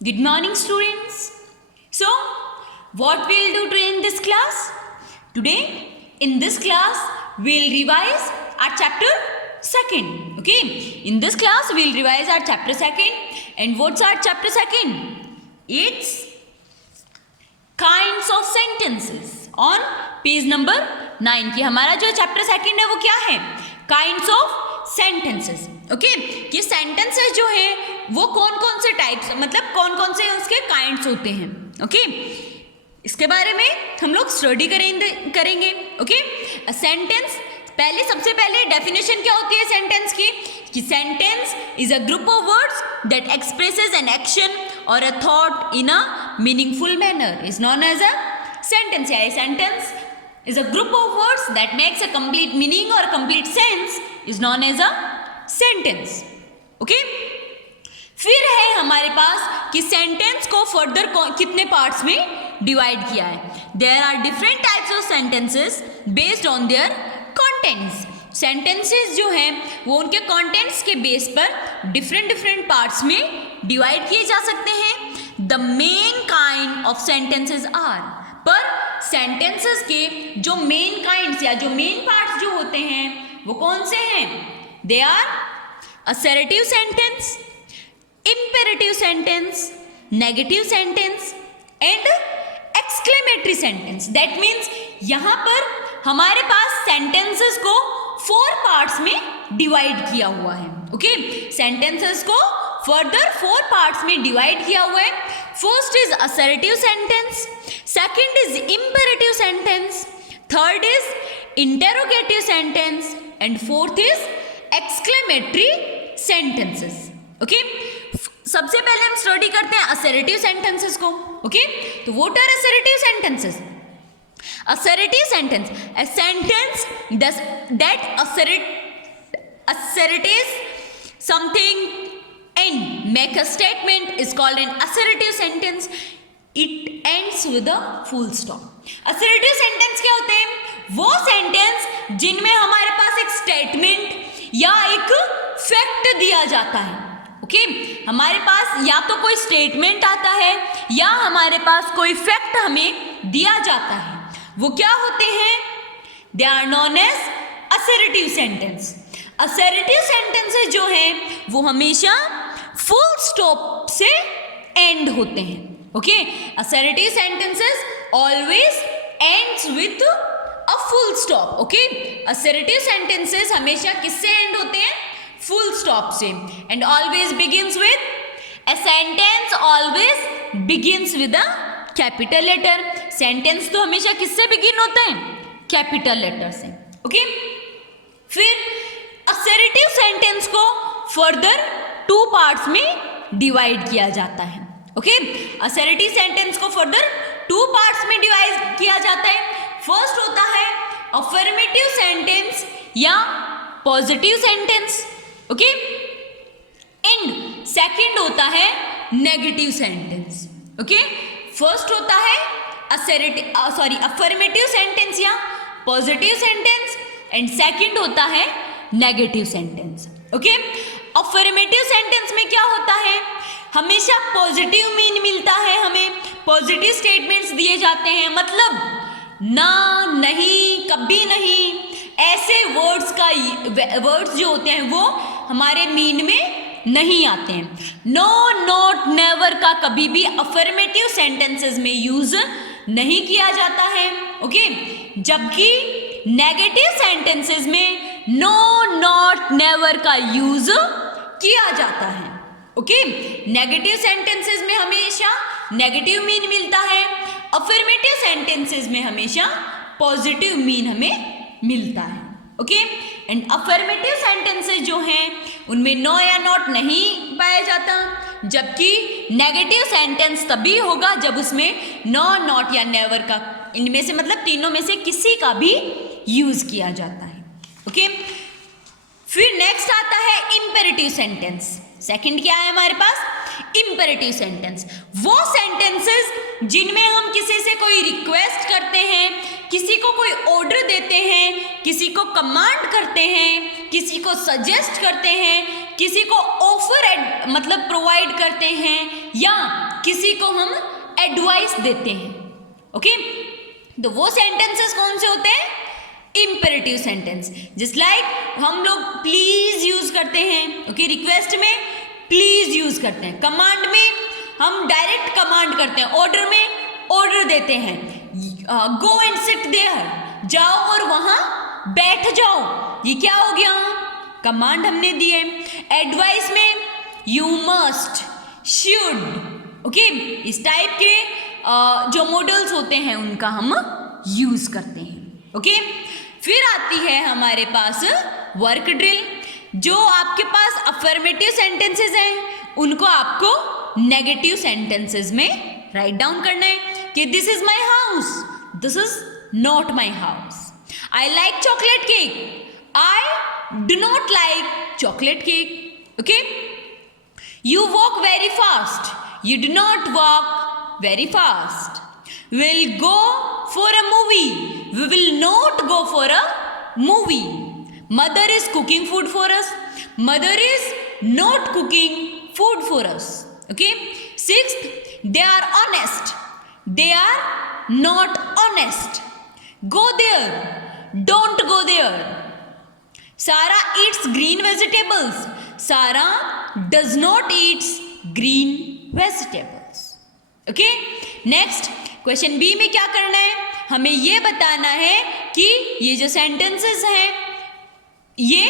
Good morning, students. So, what we'll do today in this class? Today, in this class, we'll revise our chapter 2nd. Okay, in this class, we'll revise our chapter 2nd. And what's our chapter 2nd? It's kinds of sentences. On page number 9 की हमारा जो chapter 2nd है वो क्या है? Kinds of sentences. Okay ये sentences जो है वो कौन कौन से टाइप्स मतलब कौन कौन से उसके काइंड्स होते हैं. ओके इसके बारे में हम लोग स्टडी करेंगे. ओके सेंटेंस पहले सबसे पहले डेफिनेशन क्या होती है सेंटेंस की कि sentence is a group of words that expresses an action और a thought in a meaningful manner is known as a sentence. या sentence is a group of words that makes a complete meaning or complete sense is known as a sentence. Okay? फिर है हमारे पास कि sentence को further कितने parts में divide किया है. There are different types of sentences based on their contents. Sentences जो हैं वो उनके कंटेंट्स के बेस पर डिफरेंट पार्ट्स में डिवाइड किए जा सकते हैं. The main kind of sentences are पर सेंटेंसेस के जो मेन काइंड्स या जो मेन पार्ट्स जो होते हैं वो कौन से हैं? They are assertive sentence, imperative sentence, negative sentence and exclamatory sentence. That means यहां पर हमारे पास सेंटेंसेस को 4 पार्ट्स में डिवाइड किया हुआ है. ओके सेंटेंसेस को फर्दर 4 पार्ट्स में डिवाइड किया हुआ है. First is assertive sentence, second is imperative sentence, third is interrogative sentence and fourth is exclamatory sentences. Okay? सबसे पहले हम स्टडी करते हैं assertive sentences को. Okay? तो what are assertive sentences? Assertive sentence, a sentence that asserts something and make a statement is called an assertive sentence. It ends with a full stop. Assertive sentence क्या होते हैं? वो sentence जिनमें हमारे पास एक statement या एक फैक्ट दिया जाता है. ओके हमारे पास या तो कोई स्टेटमेंट आता है या हमारे पास कोई फैक्ट हमें दिया जाता है. वो क्या होते हैं? They are known as assertive sentence. Assertive sentences जो हैं वो हमेशा फुल स्टॉप से एंड होते हैं. Okay, assertive sentences always ends with a full stop. Okay, assertive sentences हमेशा किससे end होते हैं? Full stop से. And always begins with a sentence always begins with a capital letter. Sentence तो हमेशा किससे begin होते हैं? Capital letter से. Okay, फिर assertive sentence को further 2 parts में divide किया जाता है. ओके असर्टिव सेंटेंस को फर्दर 2 पार्ट्स में डिवाइड किया जाता है. फर्स्ट होता है अफर्मेटिव सेंटेंस या positive sentence. Okay and second होता है नेगेटिव सेंटेंस. ओके फर्स्ट होता है अफर्मेटिव सेंटेंस या पॉजिटिव सेंटेंस एंड सेकंड होता है negative sentence. Okay affirmative sentence में क्या होता है? हमेशा पॉजिटिव मीन मिलता है, हमें पॉजिटिव स्टेटमेंट्स दिए जाते हैं. मतलब ना, नहीं, कभी नहीं, ऐसे वर्ड्स जो होते हैं वो हमारे मीन में नहीं आते हैं. नो, नॉट, नेवर का कभी भी अफर्मेटिव सेंटेंसेस में यूज नहीं किया जाता है. ओके जबकि नेगेटिव सेंटेंसेस में नो, नॉट, नेवर का यूज किया जाता है. ओके नेगेटिव सेंटेंसेस में हमेशा नेगेटिव मीन मिलता है. अफर्मेटिव सेंटेंसेस में हमेशा पॉजिटिव मीन हमें मिलता है. ओके एंड अफर्मेटिव सेंटेंसेस जो हैं उनमें नो या नॉट नहीं पाया जाता, जबकि नेगेटिव सेंटेंस तभी होगा जब उसमें नो, नॉट या नेवर का इनमें से मतलब तीनों में से किसी का भी यूज किया जाता है. ओके फिर नेक्स्ट आता है इंपेरेटिव सेंटेंस. सेकंड क्या है हमारे पास? Imperative sentence. वो सेंटेंसेस जिनमें हम किसी से कोई रिक्वेस्ट करते हैं, किसी को कोई ऑर्डर देते हैं, किसी को कमांड करते हैं, किसी को सजेस्ट करते हैं, किसी को ऑफर मतलब प्रोवाइड करते हैं या किसी को हम एडवाइस देते हैं, ओके, तो वो सेंटेंसेस कौन से होते हैं? Imperative sentence. जस्ट लाइक हम लोग प्लीज यूज करते हैं, ओके, रिक्वेस्ट में प्लीज यूज करते हैं, कमांड में हम डायरेक्ट कमांड करते हैं, ऑर्डर में ऑर्डर देते हैं, गो एंड सिट देयर, जाओ और वहां बैठ जाओ, ये क्या हो गया? कमांड हमने दी है। एडवाइस में यू मस्ट, शुड, ओके, इस टाइप के जो मॉडल्स होते हैं उनका हम यूज करते हैं, ओके। फिर आती है हमारे पास वर्क ड्रिल। जो आपके पास अफर्मेटिव सेंटेंसेस हैं उनको आपको नेगेटिव सेंटेंसेस में राइट डाउन करना है कि this is my house, this is not my house. I like chocolate cake, I do not like chocolate cake, okay. You walk very fast, you do not walk very fast. We'll go for a movie, we will not go for a movie. Mother is cooking food for us, mother is not cooking food for us, okay. Sixth, they are honest, they are not honest. Go there, don't go there. Sarah eats green vegetables, Sarah does not eat green vegetables, okay. Next question B में क्या करना है? हमें ये बताना है कि ये जो सेंटेंसेस हैं ये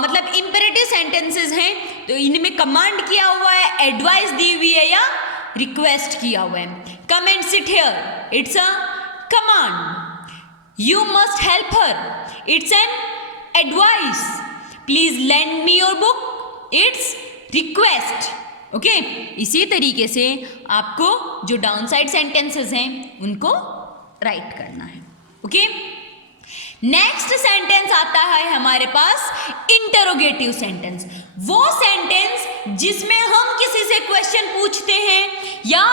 मतलब इंपेरेटिव सेंटेंसेस हैं, तो इनमें कमांड किया हुआ है, एडवाइस दी हुई है या रिक्वेस्ट किया हुआ है। Come and sit here, it's a command. You must help her, it's an advice. Please lend me your book, it's request, okay. इसी तरीके से आपको जो डाउन साइड सेंटेंसेस हैं उनको राइट करना है, ओके। नेक्स्ट सेंटेंस आता है हमारे पास इंटरोगेटिव सेंटेंस। वो सेंटेंस जिसमें हम किसी से क्वेश्चन पूछते हैं या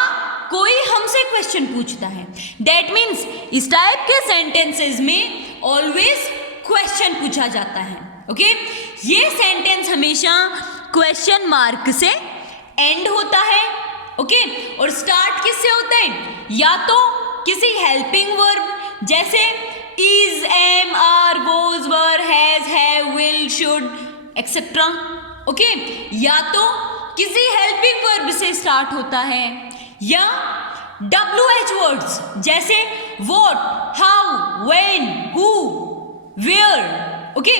कोई हमसे क्वेश्चन पूछता है। दैट मीन्स इस टाइप के सेंटेंसेस में ऑलवेज क्वेश्चन पूछा जाता है, ओके। ये सेंटेंस हमेशा क्वेश्चन मार्क से एंड होता है, ओके, और स्टार्ट किससे होता है? या तो किसी हेल्पिंग वर्ब जैसे is, am, are, was, were, has, have, will, should etcetera, okay, या तो किसी हेल्पिंग वर्ब से स्टार्ट होता है या WH वर्ड्स जैसे what, how, when, who, where, okay.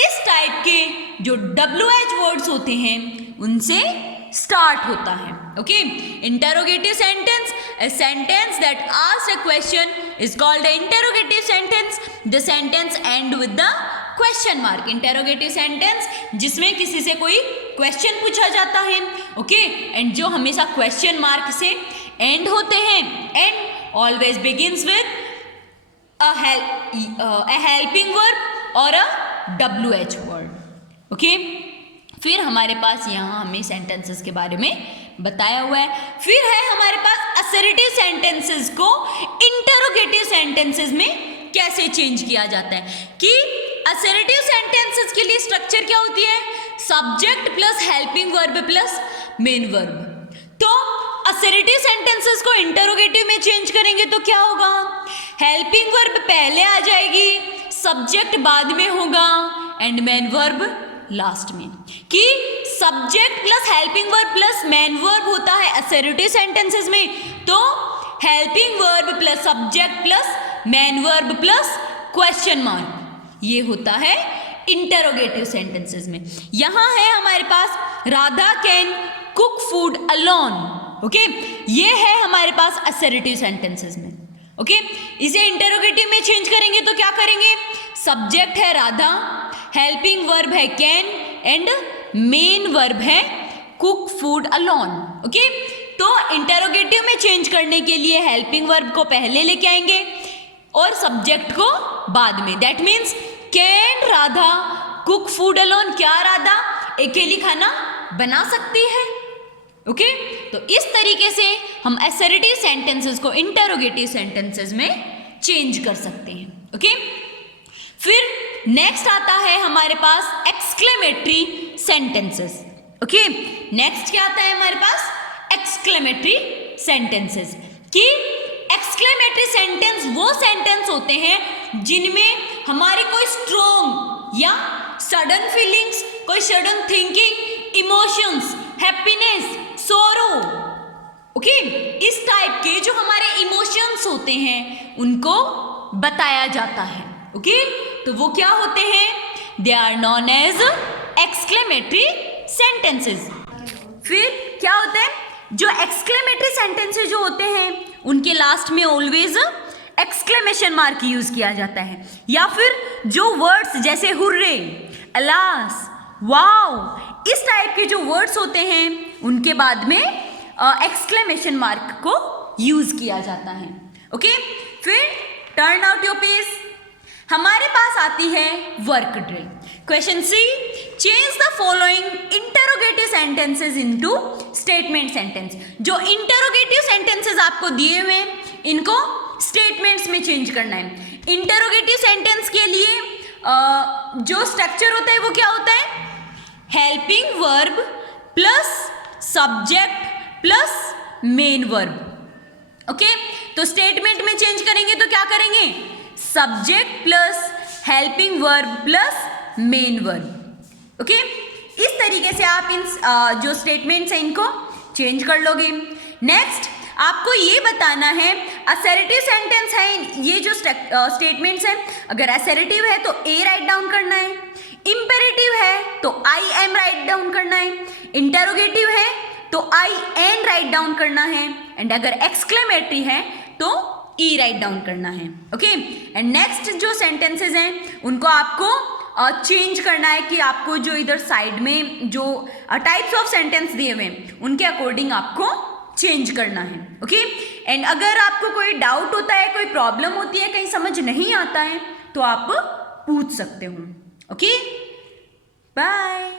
इस टाइप के जो WH वर्ड्स होते हैं उनसे स्टार्ट होता है, okay. Interrogative sentence, a sentence that asks a question is called an interrogative sentence. The sentence end with the question mark. Interrogative sentence जिसमें किसी से कोई क्वेश्चन पूछा जाता है, ओके, एंड जो हमेशा क्वेश्चन मार्क से एंड होते हैं, and always begins with a helping verb और a WH word, ओके। फिर हमारे पास यहाँ हमें सेंटेंसेस के बारे में बताया हुआ है। फिर है हमारे पास असर्टिव सेंटेंसेस को इंटरोगेटिव सेंटेंसेस में कैसे चेंज किया जाता है कि असर्टिव सेंटेंसेस के लिए स्ट्रक्चर क्या होती है? Subject plus helping verb plus main verb. तो असर्टिव सेंटेंसेस को इंटरोगेटिव में चेंज करेंगे तो क्या होगा? हेल्पिंग वर्ब पहले आ जाएगी, सब्जेक्ट बाद में होगा एंड मेन वर्ब लास्ट में। कि subject plus helping verb plus main verb होता है असर्टिव सेंटेंसेस में, तो helping verb plus subject plus main verb plus question mark, ये होता है इंटरोगेटिव सेंटेंसेस में। यहां है हमारे पास Radha can cook food alone, okay, ये है हमारे पास असर्टिव सेंटेंसेस में, ओके। इसे इंटरोगेटिव में चेंज करेंगे तो क्या करेंगे? सब्जेक्ट है राधा, हेल्पिंग वर्ब है कैन एंड मेन वर्ब है कुक फूड अलोन, ओके। तो इंटरोगेटिव में चेंज करने के लिए हेल्पिंग वर्ब को पहले लेके आएंगे और सब्जेक्ट को बाद में। That means can Radha cook food alone, क्या राधा अकेली खाना बना सकती है, ओके। तो इस तरीके से हम असर्टिव सेंटेंसेस को इंटरोगेटिव सेंटेंसेस में चेंज कर सकते हैं, ओके। फिर नेक्स्ट आता है हमारे पास एक्सक्लेमेटरी सेंटेंसेस, ओके। नेक्स्ट क्या आता है हमारे पास? एक्सक्लेमेटरी सेंटेंसेस, कि एक्सक्लेमेटरी सेंटेंस वो सेंटेंस होते हैं जिनमें हमारी कोई स्ट्रॉन्ग या सडन फीलिंग्स, कोई सडन थिंकिंग, इमोशंस, हैप्पीनेस, सोरो, ओके, इस टाइप के जो हमारे इमोशंस होते हैं उनको बताया जाता है। ओके, तो वो क्या होते हैं? They are known as exclamatory sentences. फिर क्या होता है? जो एक्सक्लेमेटरी सेंटेंसेस जो होते हैं उनके लास्ट में ऑलवेज एक्सक्लेमेशन मार्क यूज किया जाता है, या फिर जो वर्ड्स जैसे हुर्रे, अलास, वाओ, इस टाइप के जो वर्ड्स होते हैं उनके बाद में एक्सक्लेमेशन मार्क को यूज किया जाता है। ओके, फिर टर्न आउट योर पेज। हमारे पास आती है work drill. Question C, change the following interrogative sentences into statement sentence. जो इंटरोगेटिव सेंटेंसेस आपको दिए हुए इनको स्टेटमेंट्स में चेंज करना है। इंटरोगेटिव सेंटेंस के लिए जो स्ट्रक्चर होता है वो क्या होता है? Helping verb plus subject plus main verb. Okay, तो स्टेटमेंट में चेंज करेंगे तो क्या करेंगे? Subject plus helping verb plus main verb. Okay, इस तरीके से आप इन जो स्टेटमेंट्स हैं इनको चेंज कर लोगे। नेक्स्ट आपको ये बताना है, असर्टिव सेंटेंस है ये जो स्टेटमेंट्स हैं, अगर असर्टिव है तो ए राइट डाउन करना है, इंपेरेटिव है तो आई एम राइट डाउन करना है, इंटरोगेटिव है तो आई एन राइट डाउन करना है, एंड अगर एक्सक्लेमेटरी है तो ई राइट डाउन करना है। ओके, एंड नेक्स्ट जो सेंटेंसेस हैं उनको आपको चेंज करना है कि आपको जो इधर साइड में जो टाइप्स ऑफ सेंटेंस दिए हुए हैं उनके अकॉर्डिंग आपको चेंज करना है। ओके, एंड अगर आपको कोई डाउट होता है, कोई प्रॉब्लम होती है, कहीं समझ नहीं आता है तो आप पूछ सकते हो। Okay, bye.